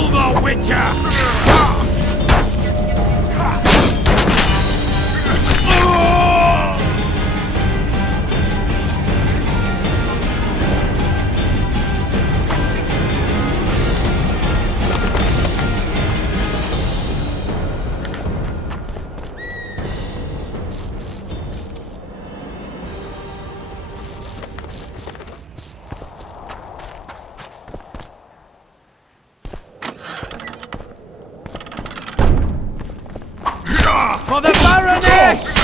Kill the Witcher! For the baroness!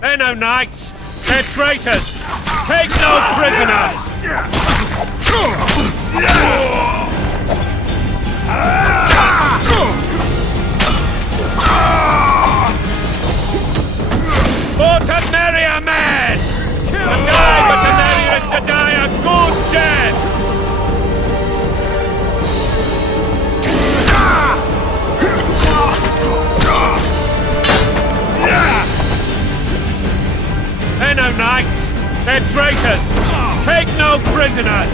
They're no knights! They're traitors! Take no prisoners! For Temeria, man! To die for Temeria is to die a good death! They're no knights! They're traitors! Take no prisoners!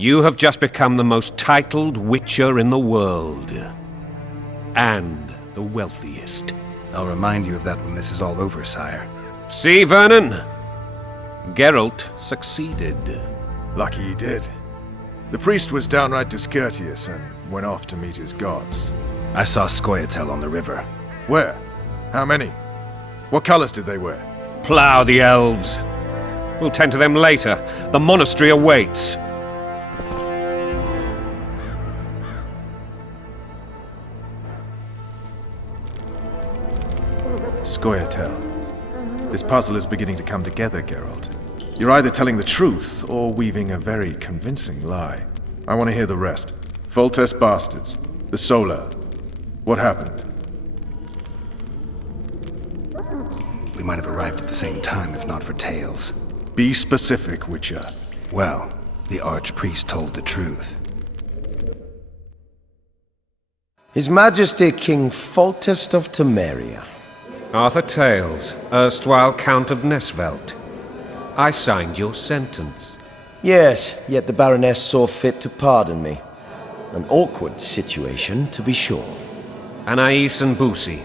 You have just become the most titled witcher in the world. And the wealthiest. I'll remind you of that when this is all over, sire. See, Vernon? Geralt succeeded. Lucky he did. The priest was downright discourteous and went off to meet his gods. I saw Scoia'tael on the river. Where? How many? What colors did they wear? Plough the elves. We'll tend to them later. The monastery awaits. Scoia'tael. This puzzle is beginning to come together, Geralt. You're either telling the truth or weaving a very convincing lie. I want to hear the rest. Foltest bastards. The Solar. What happened? We might have arrived at the same time if not for tales. Be specific, Witcher. Well, the Archpriest told the truth. His Majesty King Foltest of Temeria. Arthur Tales, erstwhile Count of Nesvelt. I signed your sentence. Yes, yet the baroness saw fit to pardon me. An awkward situation, to be sure. Anais and Boussy.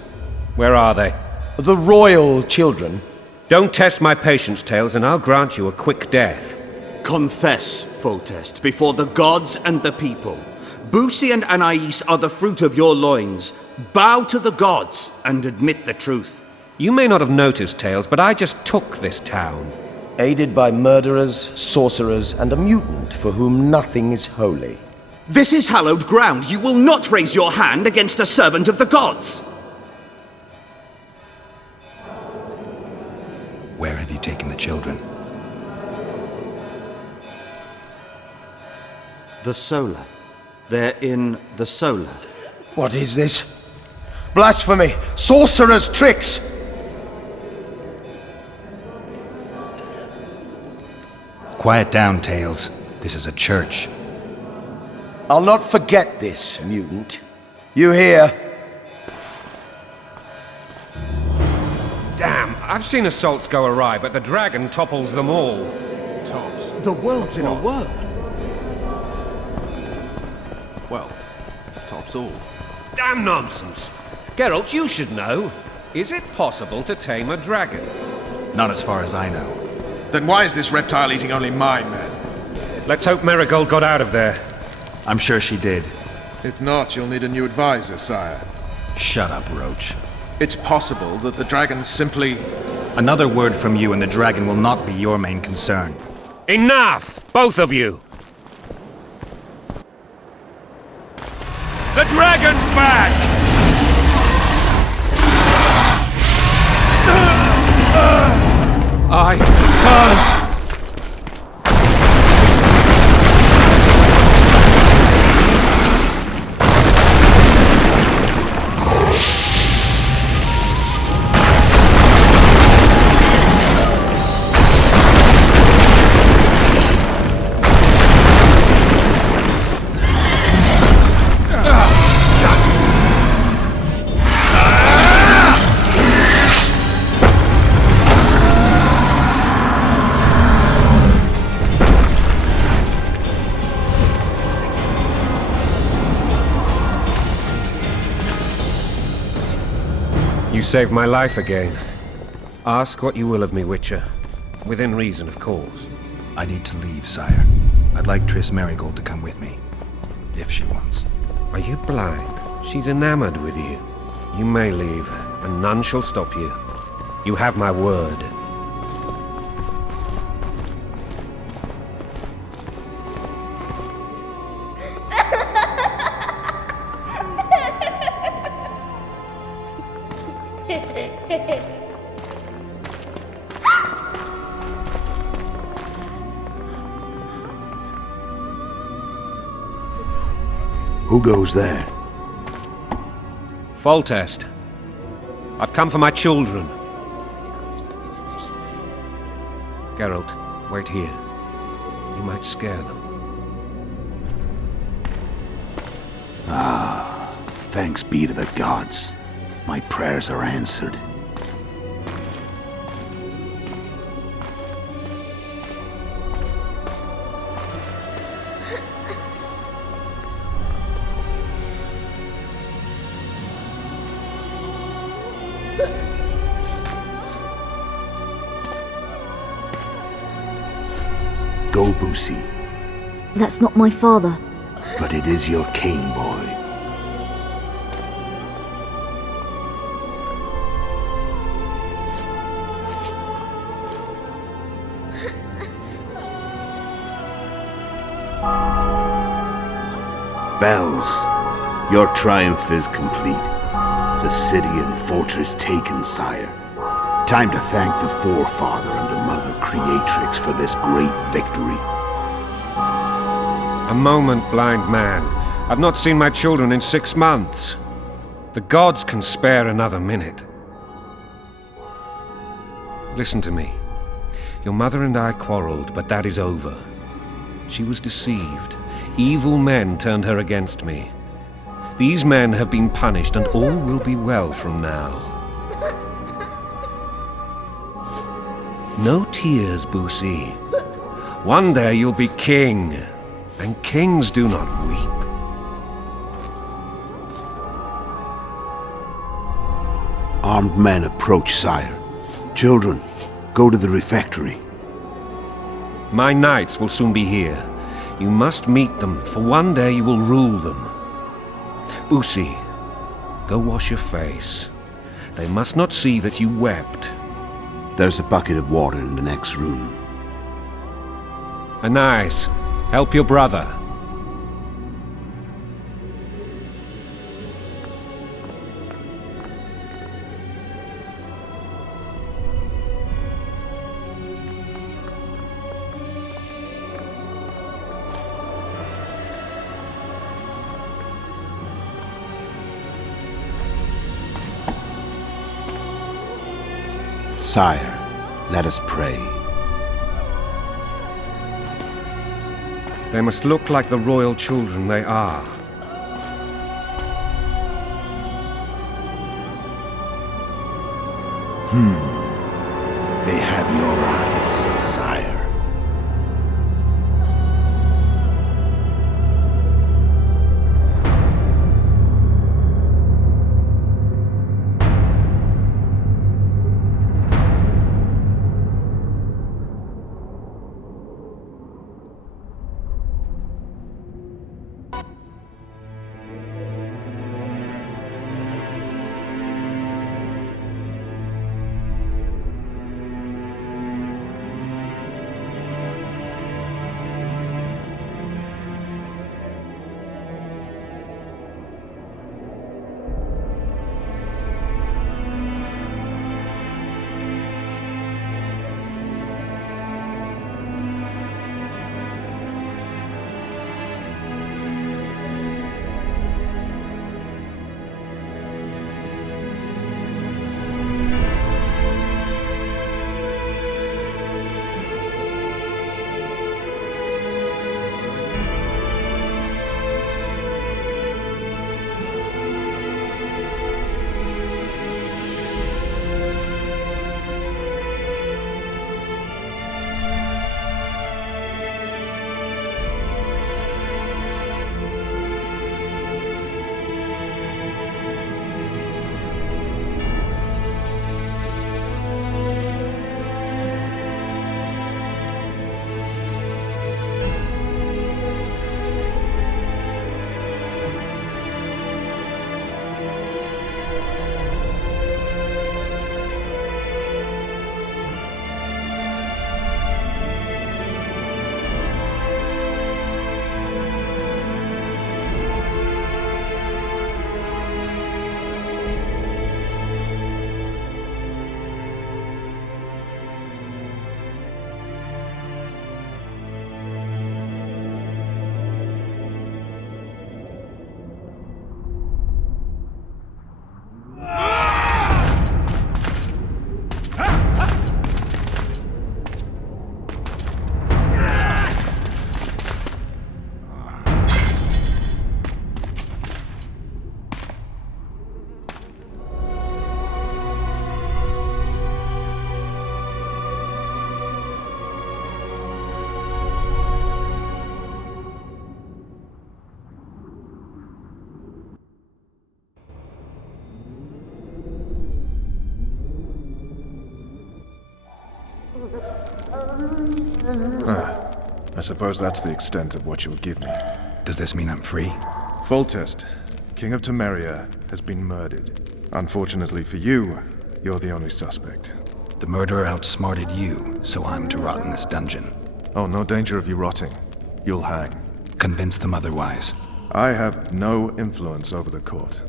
Where are they? The royal children. Don't test my patience, Tales, and I'll grant you a quick death. Confess, Foltest, before the gods and the people. Boussy and Anais are the fruit of your loins. Bow to the gods and admit the truth. You may not have noticed, Tales, but I just took this town. Aided by murderers, sorcerers, and a mutant for whom nothing is holy. This is hallowed ground. You will not raise your hand against a servant of the gods. Where have you taken the children? The Solar. They're in the Solar. What is this? Blasphemy! Sorcerer's tricks! Quiet down, Tales. This is a church. I'll not forget this, mutant. You hear? Damn, I've seen assaults go awry, but the dragon topples them all. Tops. The world's in a whirl. Well, tops all. Damn nonsense. Geralt, you should know. Is it possible to tame a dragon? Not as far as I know. Then why is this reptile eating only my men? Let's hope Merigold got out of there. I'm sure she did. If not, you'll need a new advisor, sire. Shut up, Roche. It's possible that the dragon simply... Another word from you and the dragon will not be your main concern. Enough! Both of you! The dragon's back! I can't! You saved my life again. Ask what you will of me, Witcher. Within reason, of course. I need to leave, sire. I'd like Triss Merigold to come with me. If she wants. Are you blind? She's enamored with you. You may leave, and none shall stop you. You have my word. Who goes there? Foltest. I've come for my children. Geralt, wait here. You might scare them. Thanks be to the gods. My prayers are answered. Go, Boussy. That's not my father. But it is your king, boy. Bells, your triumph is complete. The city and fortress taken, sire. Time to thank the forefather and the mother creatrix for this great victory. A moment, blind man. I've not seen my children in 6 months. The gods can spare another minute. Listen to me. Your mother and I quarreled, but that is over. She was deceived. Evil men turned her against me. These men have been punished, and all will be well from now. No tears, Boussy. One day you'll be king, and kings do not weep. Armed men approach, sire. Children, go to the refectory. My knights will soon be here. You must meet them, for one day you will rule them. Boussy, go wash your face. They must not see that you wept. There's a bucket of water in the next room. Anais, help your brother. Sire, let us pray. They must look like the royal children they are. They have your eyes, sire. I suppose that's the extent of what you'll give me. Does this mean I'm free? Foltest, King of Temeria, has been murdered. Unfortunately for you, you're the only suspect. The murderer outsmarted you, so I'm to rot in this dungeon. Oh, no danger of you rotting. You'll hang. Convince them otherwise. I have no influence over the court.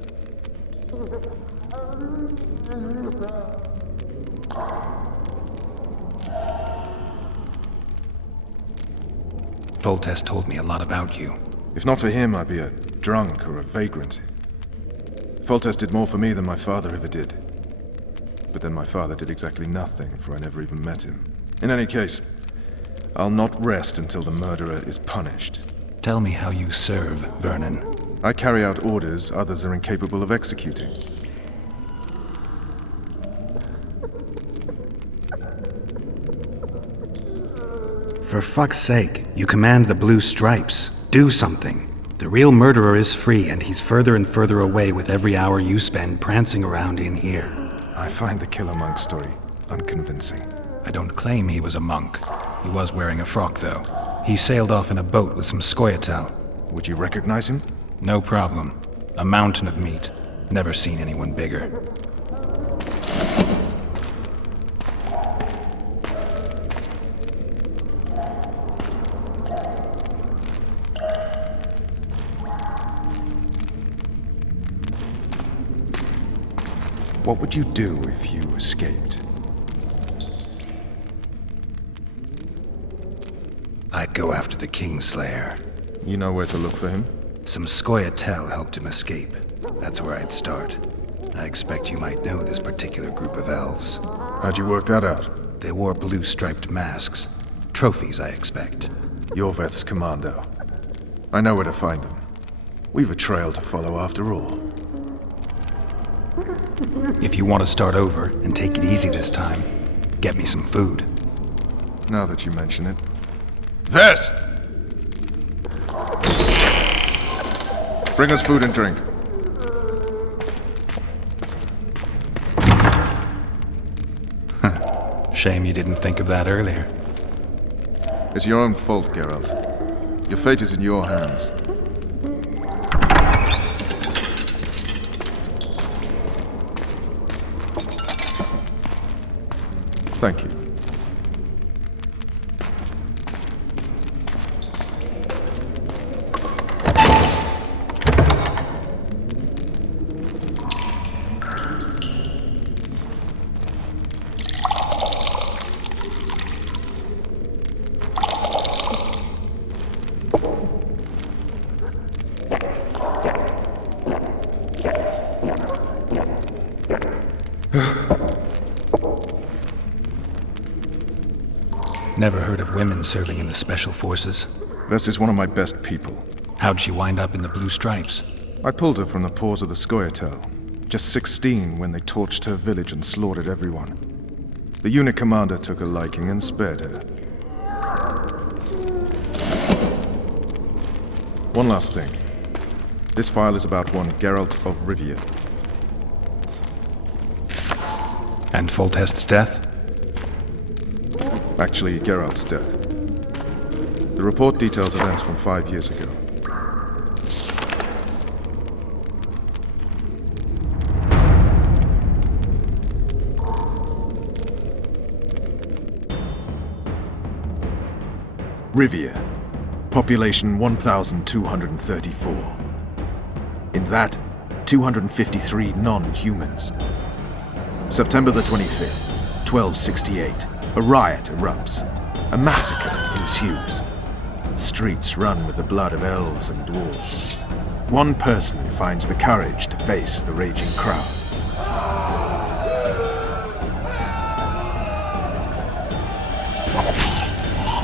Foltest told me a lot about you. If not for him, I'd be a drunk or a vagrant. Foltest did more for me than my father ever did. But then my father did exactly nothing, for I never even met him. In any case, I'll not rest until the murderer is punished. Tell me how you serve, Vernon. I carry out orders others are incapable of executing. For fuck's sake, you command the Blue Stripes. Do something. The real murderer is free, and he's further and further away with every hour you spend prancing around in here. I find the Killer Monk story unconvincing. I don't claim he was a monk. He was wearing a frock, though. He sailed off in a boat with some Scoia'tael. Would you recognize him? No problem. A mountain of meat. Never seen anyone bigger. What would you do if you escaped? I'd go after the kingslayer. You know where to look for him? Some Scoia'tael helped him escape. That's where I'd start. I expect you might know this particular group of elves. How'd you work that out? They wore blue-striped masks. Trophies, I expect. Yorveth's commando. I know where to find them. We've a trail to follow after all. If you want to start over and take it easy this time, get me some food. Now that you mention it. Vers! Bring us food and drink. Shame you didn't think of that earlier. It's your own fault, Geralt. Your fate is in your hands. Thank you. Never heard of women serving in the Special Forces. Vess is one of my best people. How'd she wind up in the Blue Stripes? I pulled her from the paws of the Scoia'tael. Just 16 when they torched her village and slaughtered everyone. The unit commander took a liking and spared her. One last thing. This file is about one Geralt of Rivia. And Foltest's death? Actually, Geralt's death. The report details events from 5 years ago. Rivia. Population 1,234. In that, 253 non-humans. September the 25th, 1268. A riot erupts. A massacre ensues. The streets run with the blood of elves and dwarves. One person finds the courage to face the raging crowd.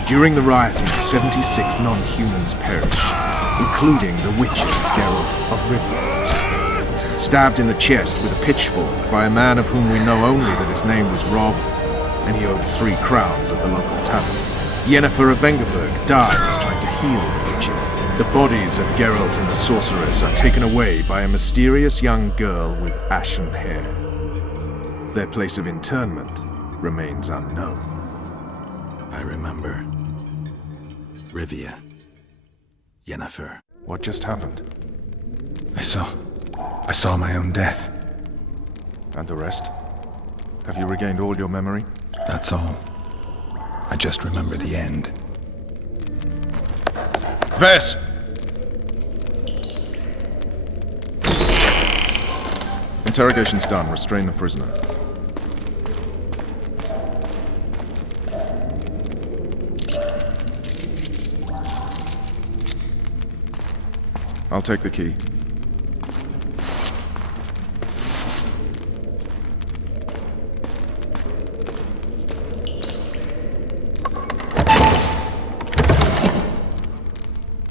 During the rioting, 76 non-humans perish, including the witcher Geralt of Rivia. Stabbed in the chest with a pitchfork by a man of whom we know only that his name was Rob, and he owed 3 crowns at the local tavern. Yennefer of Vengerberg dies trying to heal the witcher. The bodies of Geralt and the sorceress are taken away by a mysterious young girl with ashen hair. Their place of internment remains unknown. I remember. Rivia. Yennefer. What just happened? I saw my own death. And the rest? Have you regained all your memory? That's all. I just remember the end. Vess! Interrogation's done. Restrain the prisoner. I'll take the key.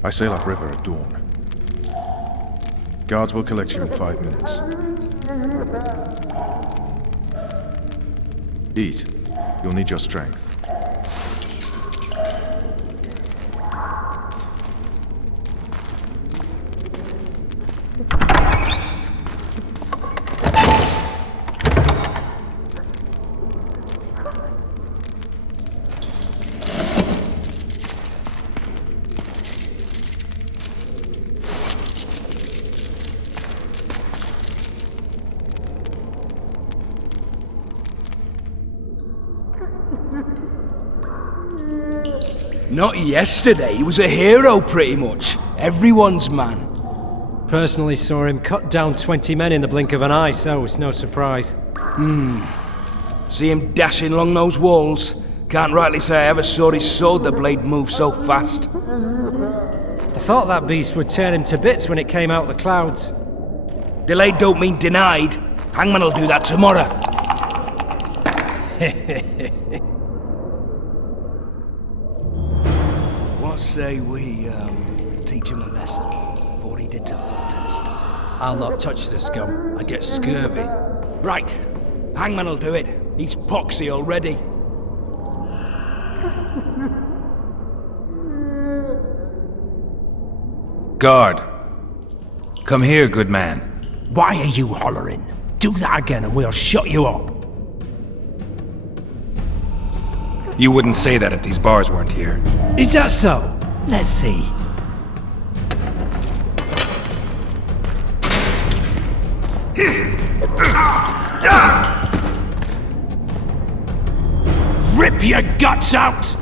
I sail upriver at dawn. Guards will collect you in 5 minutes. Eat. You'll need your strength. Not yesterday, he was a hero pretty much. Everyone's man. Personally saw him cut down 20 men in the blink of an eye, so it's no surprise. See him dashing along those walls? Can't rightly say I ever saw his sword the blade move so fast. I thought that beast would tear him to bits when it came out of the clouds. Delayed don't mean denied. Hangman will do that tomorrow. What say we, teach him a lesson, for what he did to Foltest? I'll not touch the scum. I get scurvy. Right. Hangman will do it. He's poxy already. Guard. Come here, good man. Why are you hollering? Do that again and we'll shut you up. You wouldn't say that if these bars weren't here. Is that so? Let's see. Rip your guts out!